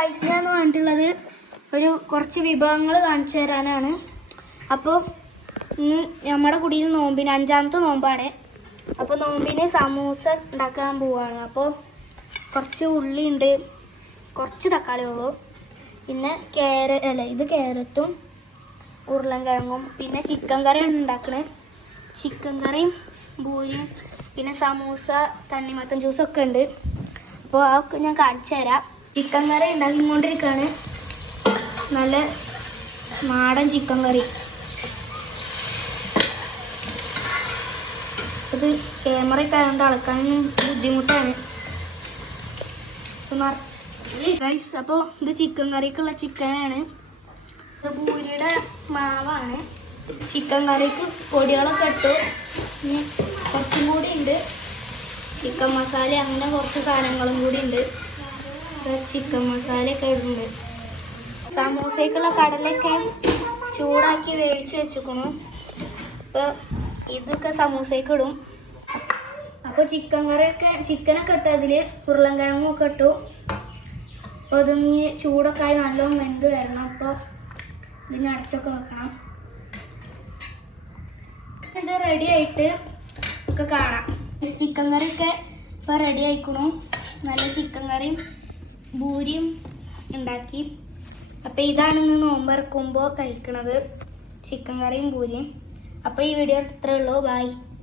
ഞാൻ പറഞ്ഞിട്ടുള്ളത് ഒരു കുറച്ച് വിഭവങ്ങൾ കാണിച്ചു തരാനാണ്. അപ്പോൾ ഇന്ന് നമ്മുടെ കുടിയിൽ നോമ്പിന് അഞ്ചാമത്തെ നോമ്പാണ്. അപ്പോൾ നോമ്പിന് സമൂസ ഉണ്ടാക്കാൻ പോവാണ്. അപ്പോൾ കുറച്ച് ഉള്ളി ഉണ്ട്. കുറച്ച് തക്കാളി ഉള്ളൂ. പിന്നെ ക്യാര അല്ല ഇത് ക്യാരറ്റും ഉരുളൻകിഴങ്ങും. പിന്നെ ചിക്കൻ കറിയാണ് ഉണ്ടാക്കണേ. ചിക്കൻ കറിയും പൂരിയും പിന്നെ സമൂസ തണ്ണിമത്തൻ ജ്യൂസൊക്കെ ഉണ്ട്. അപ്പോൾ അതൊക്കെ ഞാൻ കാണിച്ചു തരാം. ചിക്കൻ കറി ഉണ്ടാക്കിക്കൊണ്ടിരിക്കുകയാണ്. നല്ല നാടൻ ചിക്കൻ കറി. ഇത് ക്യാമറയൊക്കെ ആയതുകൊണ്ട് അളക്കാനൊന്നും ബുദ്ധിമുട്ടാണ്. ഗൈസ് അപ്പോൾ ഇത് ചിക്കൻ കറിക്കുള്ള ചിക്കനാണ്. ഇത് പൂരിയുടെ മാവാണ്. ചിക്കൻ കറിക്ക് പൊടികളൊക്കെ ഇട്ടു. കുറച്ചും കൂടി ഉണ്ട്. ചിക്കൻ മസാല അങ്ങനെ കുറച്ച് സാധനങ്ങളും കൂടി ഉണ്ട്. ചിക്കൻ മസാലയൊക്കെ ഇടുന്നുണ്ട്. സമൂസയ്ക്കുള്ള കടലൊക്കെ ചൂടാക്കി വേവിച്ച് വെച്ചിക്കണു അപ്പോൾ ഇതൊക്കെ സമൂസയ്ക്ക് ഇടും. അപ്പോൾ ചിക്കൻ കറിയൊക്കെ ചിക്കനൊക്കെ ഇട്ടു അതിൽ ഉരുളൻകിഴങ്ങും ഒക്കെ ഇട്ടു. അപ്പോൾ അതൊന്ന് ചൂടൊക്കെ ആയി നല്ലോണം വെന്ത് വരണം. അപ്പോൾ ഇതിന് അടച്ചൊക്കെ വെക്കണം. ഇത് റെഡി ആയിട്ട് ഒക്കെ കാണാം. ചിക്കൻ കറിയൊക്കെ ഇപ്പോൾ റെഡി ആയിക്കണു. നല്ല ചിക്കൻ കറിയും പൂരിയും ഉണ്ടാക്കി. അപ്പോൾ ഇതാണ് ഇന്ന് നോമ്പിറക്കുമ്പോൾ കഴിക്കണത്. ചിക്കൻ കറിയും പൂരിയും അപ്പോൾ ഈ വീഡിയോ ഇത്രയേ ഉള്ളൂ. ബായ്